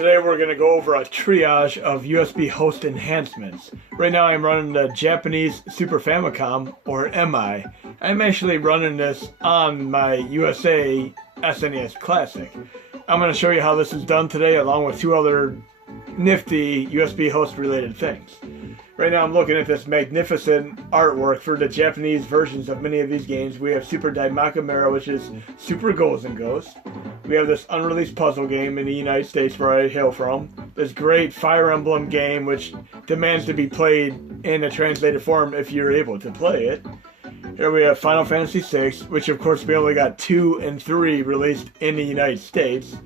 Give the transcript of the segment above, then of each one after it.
Today we're going to go over a triage of USB host enhancements. Right now I'm running the Japanese Super Famicom, or MI. I'm actually running this on my USA SNES Classic. I'm going to show you how this is done today along with two other nifty USB host related things. Right now I'm looking at this magnificent artwork for the Japanese versions of many of these games. We have Super Daimakamera, which is Super Goes and Ghosts. We have this unreleased puzzle game in the United States where I hail from. This great Fire Emblem game which demands to be played in a translated form if you're able to play it. Here we have Final Fantasy VI, which of course we only got 2 and 3 released in the United States.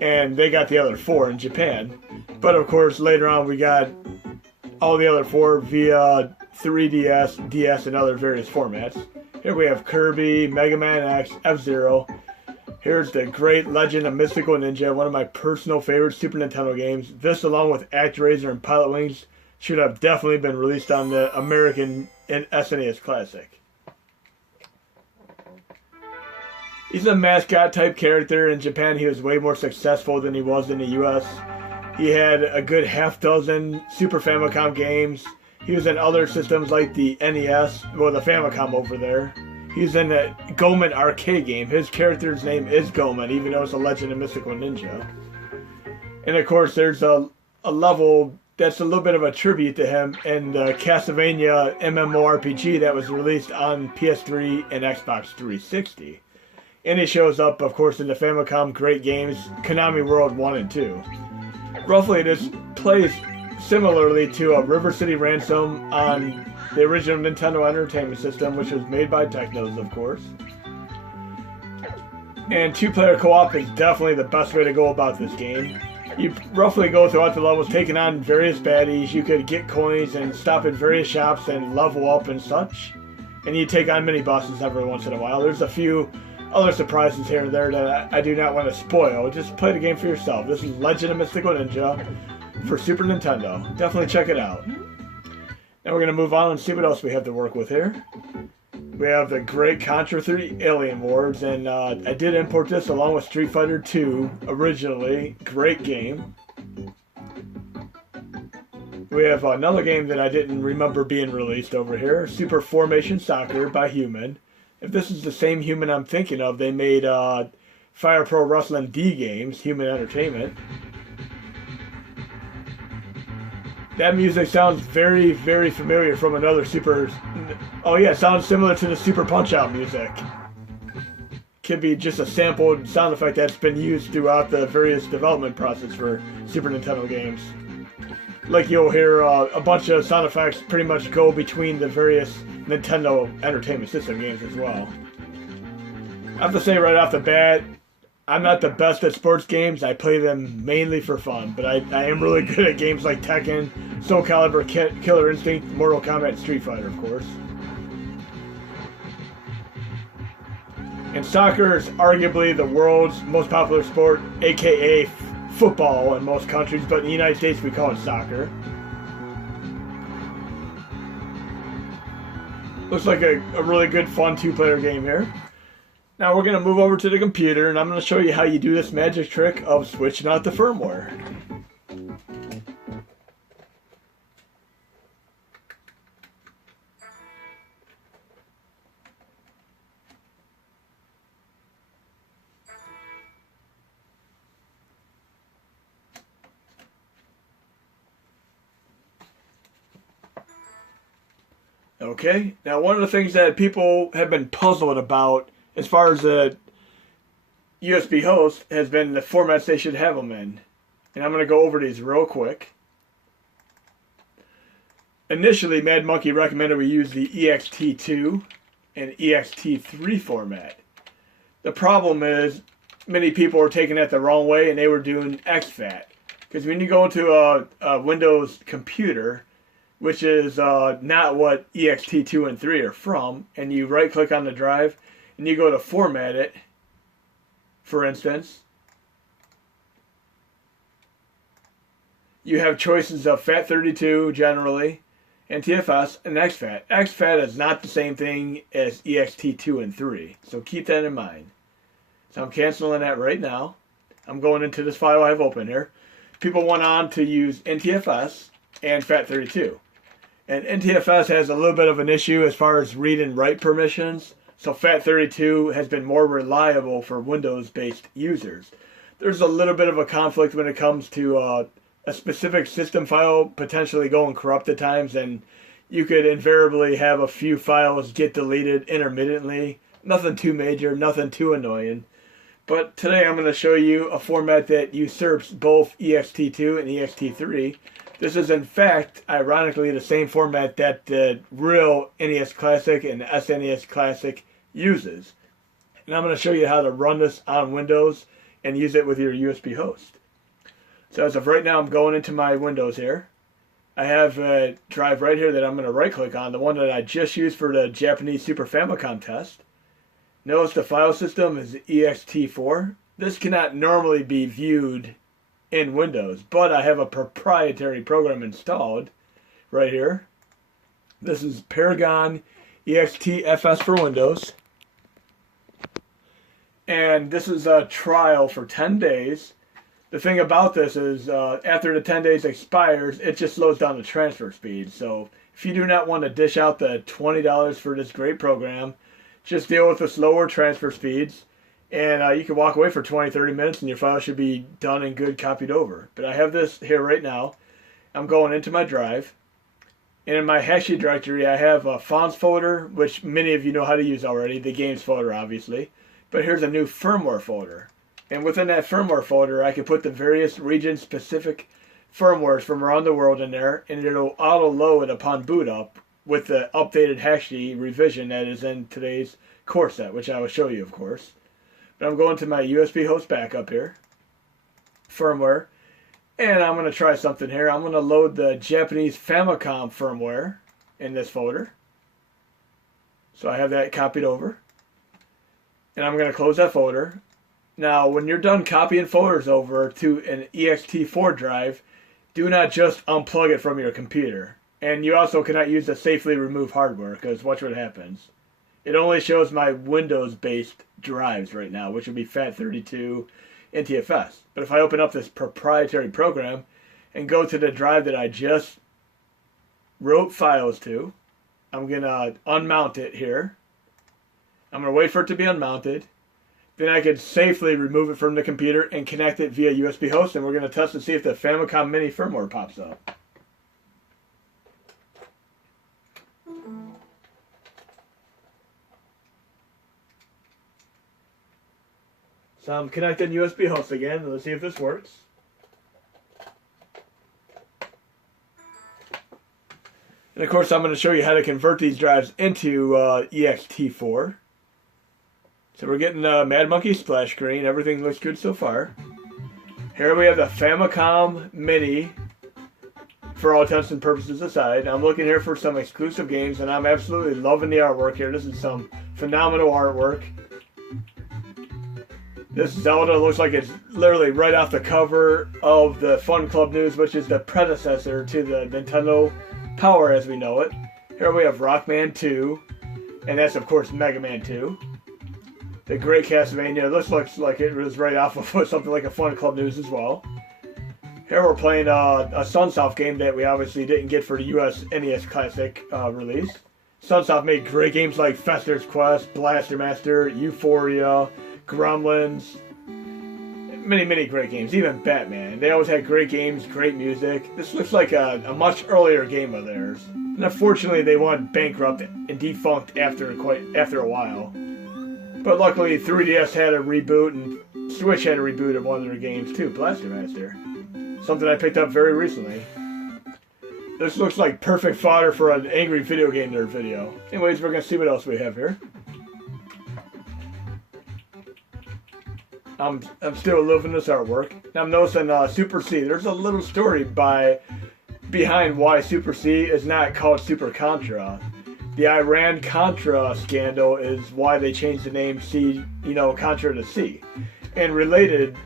And they got the other 4 in Japan. But of course later on we got all the other 4 via 3DS, DS, and other various formats. Here we have Kirby, Mega Man X, F-Zero. Here's the great Legend of Mystical Ninja, one of my personal favorite Super Nintendo games. This, along with ActRaiser and Pilot Wings, should have definitely been released on the American and SNES Classic. He's a mascot type character. In Japan he was way more successful than he was in the US. He had a good half-dozen Super Famicom games. He was in other systems like the NES, or the Famicom over there. He's in the Goemon arcade game. His character's name is Goemon, even though it's a Legend of Mystical Ninja. And of course there's a level that's a little bit of a tribute to him in the Castlevania MMORPG that was released on PS3 and Xbox 360. And he shows up, of course, in the Famicom Great Games, Konami World 1 and 2. Roughly, this plays similarly to a River City Ransom on the original Nintendo Entertainment System, which was made by Technos, of course. And 2-player co-op is definitely the best way to go about this game. You roughly go throughout the levels taking on various baddies. You could get coins and stop at various shops and level up and such. And you take on mini-bosses every once in a while. There's a few other surprises here and there that I do not want to spoil. Just play the game for yourself. This is Legend of Mystical Ninja for Super Nintendo. Definitely check it out. Now we're going to move on and see what else we have to work with here. We have the great Contra 3 Alien Wars, and I did import this along with Street Fighter 2 originally. Great game. We have another game that I didn't remember being released over here, Super Formation Soccer by Human. If this is the same Human I'm thinking of, they made Fire Pro Wrestling D games, Human Entertainment. That music sounds very, very familiar from another Super... Oh yeah, it sounds similar to the Super Punch-Out music. Could be just a sampled sound effect that's been used throughout the various development process for Super Nintendo games. Like you'll hear a bunch of sound effects pretty much go between the various Nintendo Entertainment System games as well. I have to say right off the bat, I'm not the best at sports games. I play them mainly for fun, but I am really good at games like Tekken, Soul Calibur, Killer Instinct, Mortal Kombat, and Street Fighter, of course. And soccer is arguably the world's most popular sport, aka football in most countries, but in the United States we call it soccer. Looks like a really good, fun 2-player game here. Now we're going to move over to the computer, and I'm going to show you how you do this magic trick of switching out the firmware. Okay, now one of the things that people have been puzzled about as far as the USB host has been the formats they should have them in. And I'm going to go over these real quick. Initially, Mad Monkey recommended we use the ext2 and ext3 format. The problem is many people were taking that the wrong way and they were doing exFAT. Because when you go into a Windows computer, which is not what ext2 and 3 are from, and you right click on the drive and you go to format it, for instance, you have choices of FAT32 generally, NTFS, and exFAT. exFAT is not the same thing as ext2 and 3, so keep that in mind. So I'm canceling that right now. I'm going into this file I have open here. people went on to use NTFS and FAT32. And NTFS has a little bit of an issue as far as read and write permissions, so FAT32 has been more reliable for Windows-based users. There's a little bit of a conflict when it comes to a specific system file potentially going corrupt at times, and you could invariably have a few files get deleted intermittently. Nothing too major, nothing too annoying. But today I'm going to show you a format that usurps both ext2 and ext3. This is in fact, ironically, the same format that the real NES Classic and SNES Classic uses. And I'm going to show you how to run this on Windows and use it with your USB host. So as of right now, I'm going into my Windows here. I have a drive right here that I'm going to right click on, the one that I just used for the Japanese Super Famicom test. Notice the file system is ext4. This cannot normally be viewed in Windows, but I have a proprietary program installed right here. This is Paragon EXTFS for Windows. And this is a trial for 10 days. The thing about this is after the 10 days expires, it just slows down the transfer speed. So if you do not want to dish out the $20 for this great program, just deal with the slower transfer speeds. And you can walk away for 20-30 minutes and your file should be done and good, copied over. But I have this here right now. I'm going into my drive. And in my hashy directory, I have a fonts folder, which many of you know how to use already, the games folder, obviously. But here's a new firmware folder. And within that firmware folder, I can put the various region-specific firmwares from around the world in there, and it'll auto-load upon boot up with the updated hashy revision that is in today's core set, which I will show you, of course. But I'm going to my USB host backup here, firmware, and I'm going to try something here. I'm going to load the Japanese Famicom firmware in this folder. So I have that copied over. And I'm going to close that folder. Now, when you're done copying folders over to an ext4 drive, do not just unplug it from your computer. And you also cannot use the safely remove hardware, because watch what happens. It only shows my Windows-based drives right now, which would be FAT32 NTFS. But if I open up this proprietary program and go to the drive that I just wrote files to, I'm going to unmount it here. I'm going to wait for it to be unmounted. Then I can safely remove it from the computer and connect it via USB host, and we're going to test to see if the Famicom Mini firmware pops up. So I'm connecting USB host again. Let's see if this works. And of course, I'm going to show you how to convert these drives into ext4. So we're getting a Mad Monkey splash screen. Everything looks good so far. Here we have the Famicom Mini, for all intents and purposes aside. I'm looking here for some exclusive games, and I'm absolutely loving the artwork here. This is some phenomenal artwork. This Zelda looks like it's literally right off the cover of the Fun Club News, which is the predecessor to the Nintendo Power as we know it. Here we have Rockman 2, and that's of course Mega Man 2. The Great Castlevania. This looks like it was right off of something like a Fun Club News as well. Here we're playing a Sunsoft game that we obviously didn't get for the US NES Classic release. Sunsoft made great games like Fester's Quest, Blaster Master, Euphoria, Gremlins, many great games, even Batman. They always had great games, great music. This looks like a much earlier game of theirs. And unfortunately they went bankrupt and defunct after a while. But luckily 3DS had a reboot and Switch had a reboot of one of their games too, Blaster Master. Something I picked up very recently. This looks like perfect fodder for an angry video game nerd video. Anyways, we're going to see what else we have here. I'm still loving this artwork. Now I'm noticing Super C. There's a little story behind why Super C is not called Super Contra. The Iran-Contra scandal is why they changed the name Contra to C. And related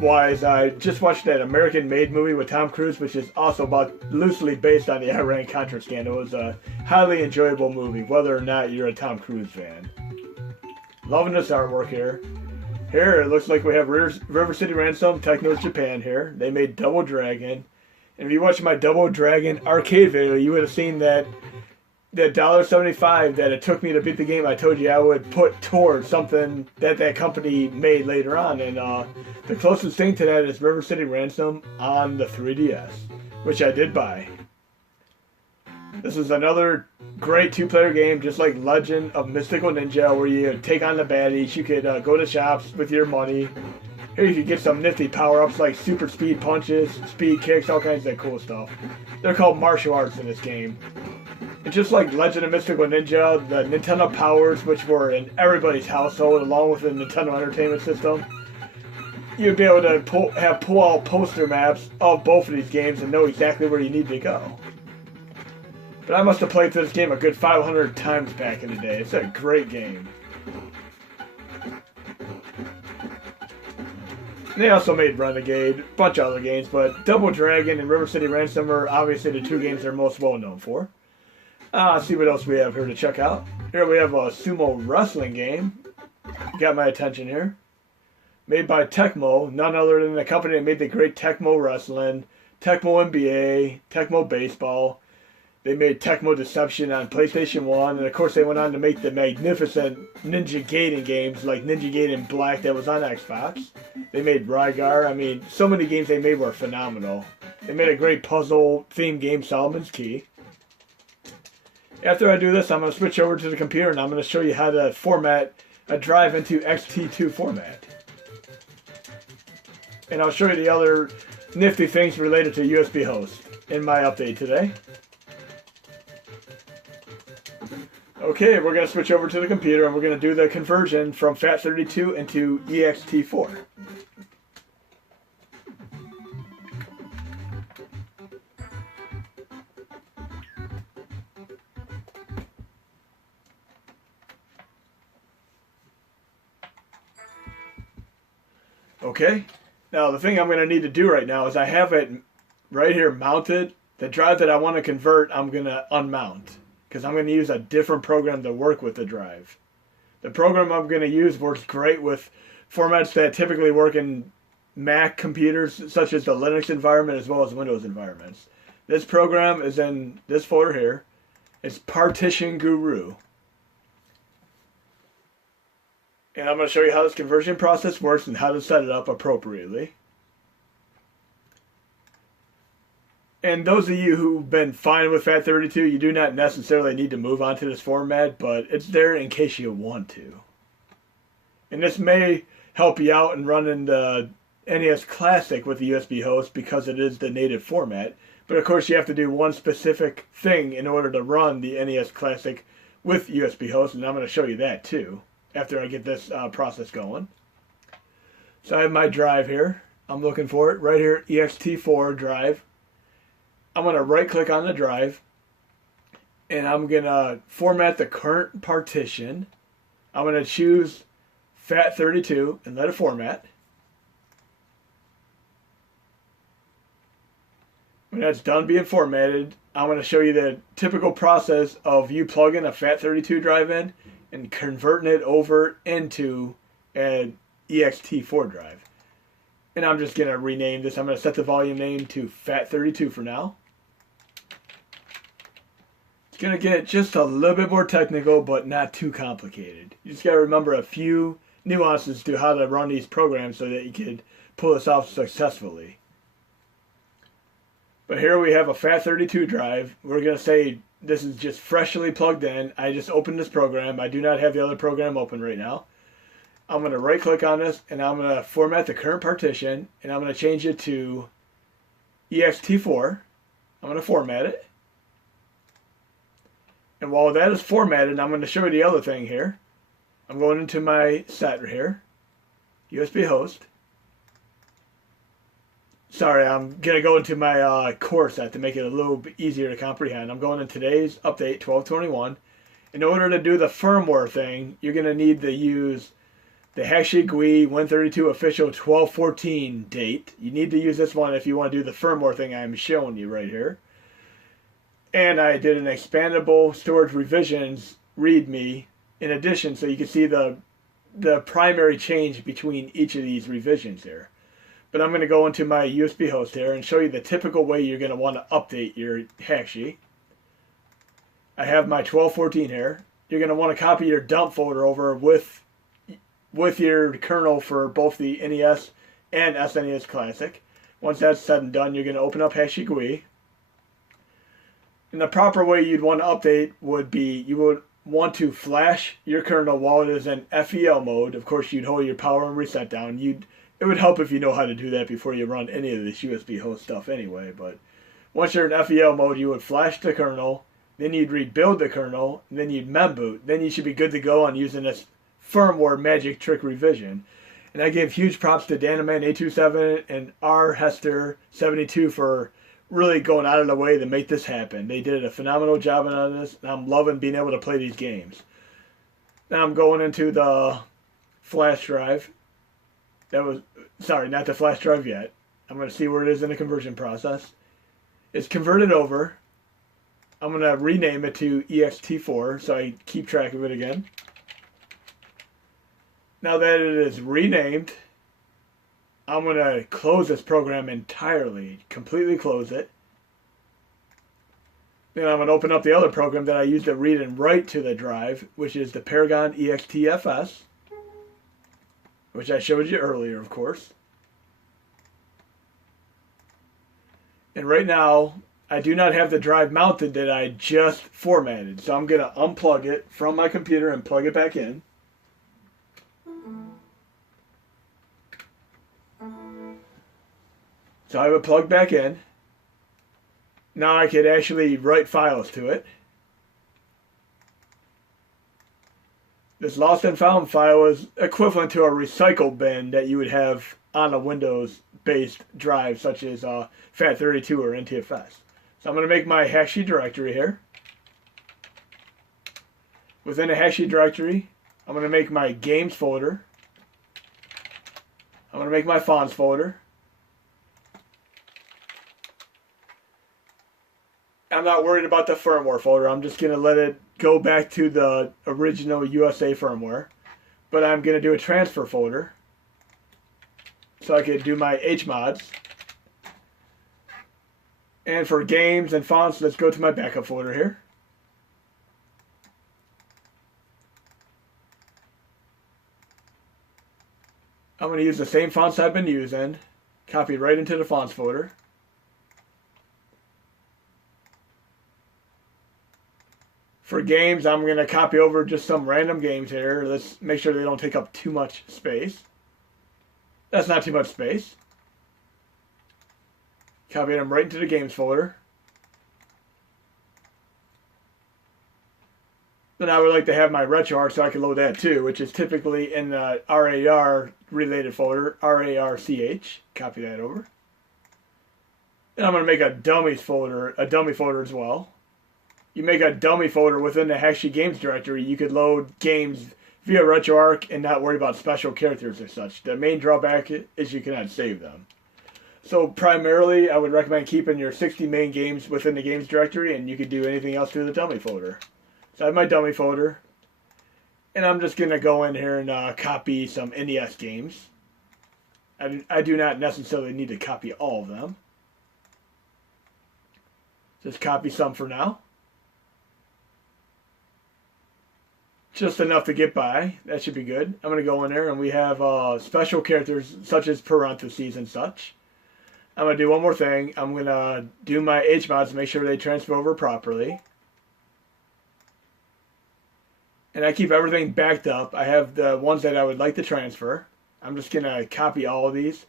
wise, I just watched that American-made movie with Tom Cruise, which is also loosely based on the Iran-Contra scandal. It was a highly enjoyable movie, whether or not you're a Tom Cruise fan. Loving this artwork here. Here, it looks like we have River City Ransom, Technos Japan here. They made Double Dragon. And if you watched my Double Dragon arcade video, you would have seen that $1.75 that it took me to beat the game, I told you I would put towards something that company made later on. And the closest thing to that is River City Ransom on the 3DS, which I did buy. This is another great two-player game, just like Legend of Mystical Ninja, where you take on the baddies. You could go to shops with your money. Here you could get some nifty power-ups like super speed punches, speed kicks, all kinds of cool stuff. They're called martial arts in this game. And just like Legend of Mystical Ninja, the Nintendo powers, which were in everybody's household, along with the Nintendo Entertainment System, you'd be able to pull out poster maps of both of these games and know exactly where you need to go. But I must have played through this game a good 500 times back in the day. It's a great game. They also made Renegade, a bunch of other games, but Double Dragon and River City Ransom are obviously the two games they're most well known for. Let's see what else we have here to check out. Here we have a sumo wrestling game. Got my attention here. Made by Tecmo, none other than the company that made the great Tecmo Wrestling, Tecmo NBA, Tecmo Baseball. They made Tecmo Deception on PlayStation 1, and of course they went on to make the magnificent Ninja Gaiden games like Ninja Gaiden Black that was on Xbox. They made Rygar. I mean, so many games they made were phenomenal. They made a great puzzle-themed game, Solomon's Key. After I do this, I'm going to switch over to the computer and I'm going to show you how to format a drive into XT2 format. And I'll show you the other nifty things related to USB host in my update today. Okay, we're going to switch over to the computer and we're going to do the conversion from FAT32 into ext4. Okay, now the thing I'm going to need to do right now is I have it right here mounted. The drive that I want to convert, I'm going to unmount, because I'm going to use a different program to work with the drive. The program I'm going to use works great with formats that typically work in Mac computers, such as the Linux environment as well as Windows environments. This program is in this folder here. It's Partition Guru. And I'm going to show you how this conversion process works and how to set it up appropriately. And those of you who've been fine with FAT32, you do not necessarily need to move on to this format, but it's there in case you want to. And this may help you out in running the NES Classic with the USB host because it is the native format. But of course you have to do one specific thing in order to run the NES Classic with USB host, and I'm going to show you that too after I get this process going. So I have my drive here. I'm looking for it right here, ext4 drive. I'm going to right click on the drive and I'm going to format the current partition. I'm going to choose FAT32 and let it format. When that's done being formatted, I'm going to show you the typical process of you plugging a FAT32 drive in and converting it over into an ext4 drive. And I'm just going to rename this. I'm going to set the volume name to FAT32 for now. It's going to get just a little bit more technical, but not too complicated. You just got to remember a few nuances to how to run these programs so that you could pull this off successfully. But here we have a FAT32 drive. We're going to say this is just freshly plugged in. I just opened this program. I do not have the other program open right now. I'm going to right click on this and I'm going to format the current partition and I'm going to change it to ext4. I'm going to format it. And while that is formatted, I'm going to show you the other thing here. I'm going into my set here, USB host. Sorry, I'm going to go into my core set to make it a little bit easier to comprehend. I'm going in today's update, 1221. In order to do the firmware thing, you're going to need to use the Hashi GUI 132 official 1214 date. You need to use this one if you want to do the firmware thing I'm showing you right here. And I did an expandable storage revisions README in addition, so you can see the the primary change between each of these revisions here. But I'm going to go into my USB host here and show you the typical way you're going to want to update your hack sheet. I have my 1214 here. You're going to want to copy your dump folder over with your kernel for both the NES and SNES Classic. Once that's said and done, you're going to open up Hack Sheet GUI. And the proper way you'd want to update would be you would want to flash your kernel while it is in FEL mode. Of course, you'd hold your power and reset down. It would help if you know how to do that before you run any of this USB host stuff anyway. But once you're in FEL mode, you would flash the kernel, then you'd rebuild the kernel, and then you'd memboot. Then you should be good to go on using this firmware magic trick revision. And I give huge props to Danaman827 and R Hester 72 for really going out of the way to make this happen. They did a phenomenal job on this, and I'm loving being able to play these games. Now I'm going into the flash drive. Sorry, not the flash drive yet. I'm going to see where it is in the conversion process. It's converted over. I'm going to rename it to ext4 so I keep track of it again. Now that it is renamed, I'm going to close this program entirely, completely close it. Then I'm going to open up the other program that I used to read and write to the drive, which is the Paragon EXTFS, which I showed you earlier, of course. And right now, I do not have the drive mounted that I just formatted, so I'm going to unplug it from my computer and plug it back in. So I have it plugged back in. Now I could actually write files to it. This lost and found file is equivalent to a recycle bin that you would have on a Windows-based drive such as FAT32 or NTFS. So I'm going to make my hack sheet directory here. Within the hack sheet directory, I'm going to make my games folder. I'm going to make my fonts folder. I'm not worried about the firmware folder. I'm just going to let it go back to the original USA firmware. But I'm going to do a transfer folder so I could do my HMODs. And for games and fonts, let's go to my backup folder here. I'm going to use the same fonts I've been using. Copy right into the fonts folder. For games, I'm going to copy over just some random games here. Let's make sure they don't take up too much space. That's not too much space. Copy them right into the games folder. Then I would like to have my RetroArch so I can load that too, which is typically in the RAR related folder, RARCH. Copy that over. Then I'm going to make a dummy folder as well. You make a dummy folder within the Hack Sheet Games directory, you could load games via RetroArch and not worry about special characters or such. The main drawback is you cannot save them. So primarily, I would recommend keeping your 60 main games within the games directory, and you could do anything else through the dummy folder. So I have my dummy folder, and I'm just going to go in here and copy some NES games. I do not necessarily need to copy all of them. Just copy some for now. Just enough to get by. That should be good. I'm going to go in there and we have special characters such as parentheses and such. I'm going to do one more thing. I'm going to do my HMODs to make sure they transfer over properly. And I keep everything backed up. I have the ones that I would like to transfer. I'm just going to copy all of these.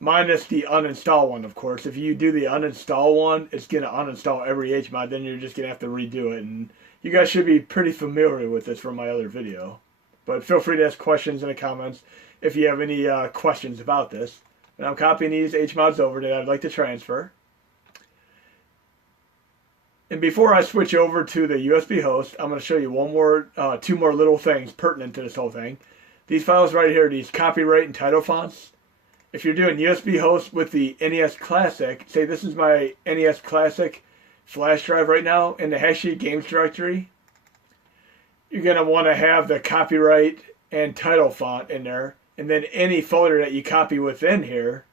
Minus the uninstall one, of course. If you do the uninstall one, it's going to uninstall every HMOD. Then you're just going to have to redo it. And you guys should be pretty familiar with this from my other video. But feel free to ask questions in the comments if you have any questions about this. And I'm copying these HMODs over that I'd like to transfer. And before I switch over to the USB host, I'm going to show you two more little things pertinent to this whole thing. These files right here, these copyright and title fonts. If you're doing USB host with the NES Classic, say this is my NES Classic flash drive right now in the Hack Sheet Games directory, you're going to want to have the copyright and title font in there, and then any folder that you copy within here,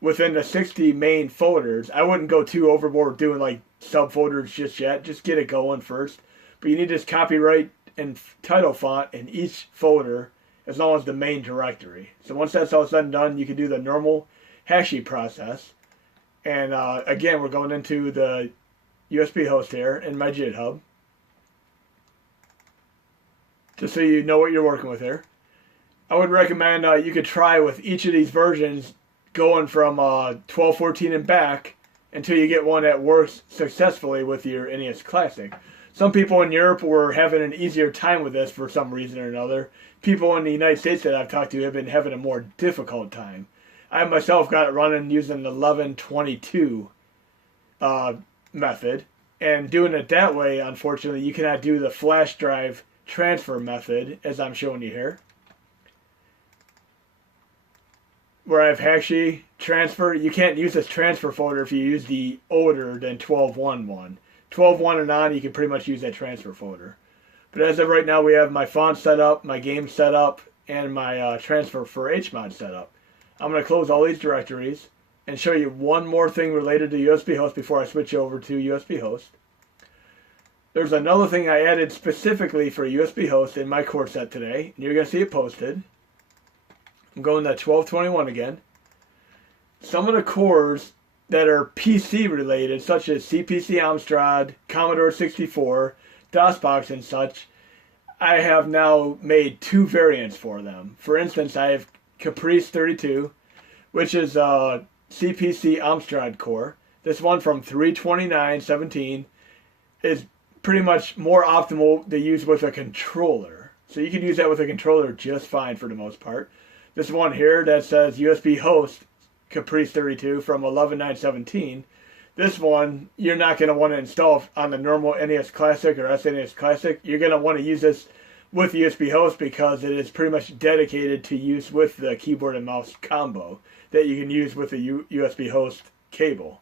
within the 60 main folders. I wouldn't go too overboard doing like subfolders just yet. Just get it going first. But you need this copyright and title font in each folder as long as the main directory. So once that's all said and done, you can do the normal hashing process. And again, we're going into the USB host here in my GitHub, just so you know what you're working with here. I would recommend you could try with each of these versions going from 12.14 and back until you get one that works successfully with your NES Classic. Some people in Europe were having an easier time with this for some reason or another. People in the United States that I've talked to have been having a more difficult time. I myself got it running using the 11.22 method. And doing it that way, unfortunately, you cannot do the flash drive transfer method, as I'm showing you here. Where I have Hashi transfer, you can't use this transfer folder if you use the older than 12.1 one. 12.1 and on, you can pretty much use that transfer folder. But as of right now, we have my font set up, my game set up, and my transfer for HMOD set up. I'm going to close all these directories and show you one more thing related to USB host before I switch over to USB host. There's another thing I added specifically for USB host in my core set today, and you're going to see it posted. I'm going to 12.21 again. Some of the cores that are PC related, such as CPC Amstrad, Commodore 64, DOSBox and such, I have now made two variants for them. For instance, I have Caprice 32, which is a CPC Amstrad core. This one from 329.17 is pretty much more optimal to use with a controller. So you can use that with a controller just fine for the most part. This one here that says USB host Caprice 32 from 11.9.17. This one, you're not going to want to install on the normal NES Classic or SNES Classic. You're going to want to use this with USB host because it is pretty much dedicated to use with the keyboard and mouse combo that you can use with the USB host cable.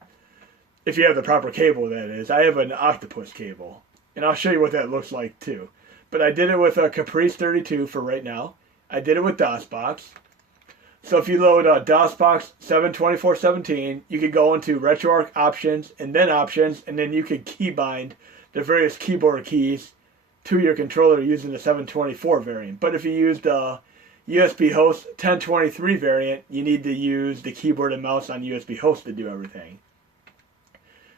If you have the proper cable, that is. I have an octopus cable, and I'll show you what that looks like too. But I did it with a Caprice 32 for right now. I did it with DOSBox. So if you load DOSBox 724.17, you could go into RetroArch options, and then you could keybind the various keyboard keys to your controller using the 724 variant. But if you use the USB host 1023 variant, you need to use the keyboard and mouse on USB host to do everything.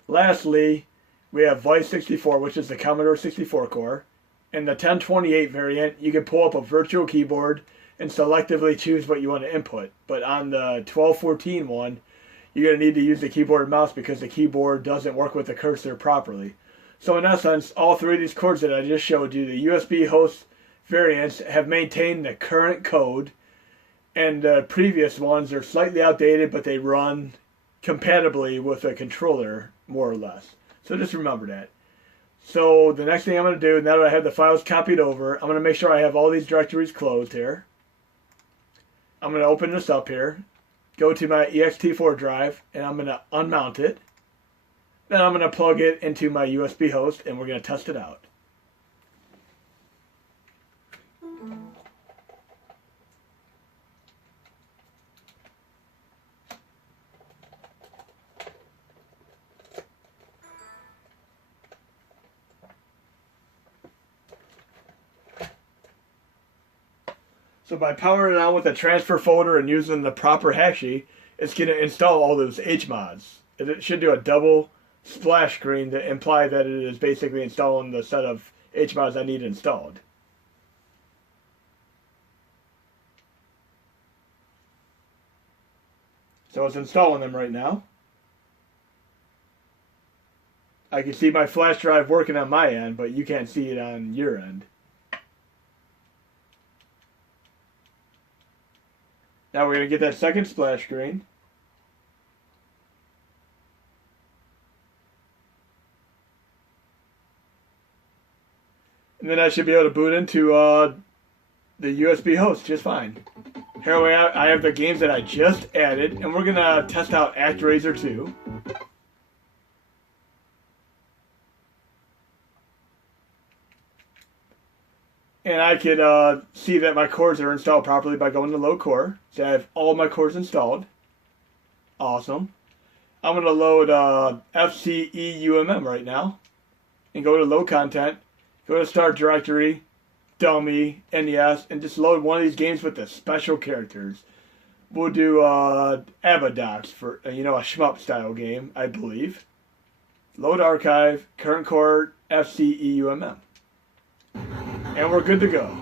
Lastly, we have Vice 64, which is the Commodore 64 core. In the 1028 variant, you can pull up a virtual keyboard and selectively choose what you want to input. But on the 12.14 one, you're going to need to use the keyboard and mouse because the keyboard doesn't work with the cursor properly. So in essence, all three of these cords that I just showed you, the USB host variants have maintained the current code, and the previous ones are slightly outdated, but they run compatibly with a controller, more or less. So just remember that. So the next thing I'm going to do, now that I have the files copied over, I'm going to make sure I have all these directories closed here. I'm going to open this up here, go to my ext4 drive, and I'm going to unmount it. Then I'm going to plug it into my USB host, and we're going to test it out. So by powering it on with a transfer folder and using the proper Hashi, it's going to install all those HMODs. It should do a double splash screen to imply that it is basically installing the set of HMODs I need installed. So it's installing them right now. I can see my flash drive working on my end, but you can't see it on your end. Now we're going to get that second splash screen. And then I should be able to boot into the USB host just fine. Here I have the games that I just added, and we're going to test out ActRaiser 2. And I could see that my cores are installed properly by going to load core. So I have all my cores installed. Awesome. I'm going to load FCEUMM right now. And go to load content. Go to start directory, dummy, NES, and just load one of these games with the special characters. We'll do Abadox for, a shmup style game, I believe. Load archive, current core, FCEUMM. And we're good to go.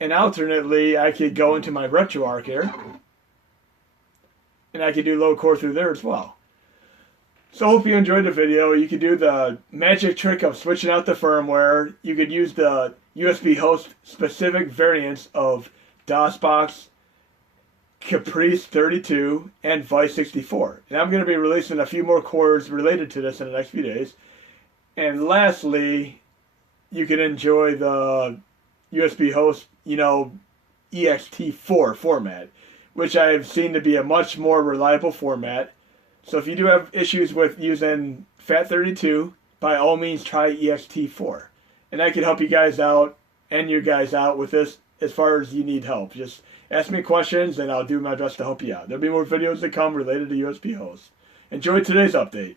And alternately, I could go into my RetroArch here. And I could do load core through there as well. So I hope you enjoyed the video. You could do the magic trick of switching out the firmware. You could use the USB host specific variants of DOSBox, Caprice 32, and Vice 64. And I'm going to be releasing a few more cores related to this in the next few days. And lastly, you can enjoy the USB host, ext4 format, which I've seen to be a much more reliable format. So if you do have issues with using FAT32, by all means try ext4. And I can help you guys out and your guys out with this as far as you need help. Just ask me questions and I'll do my best to help you out. There'll be more videos to come related to USB hosts. Enjoy today's update.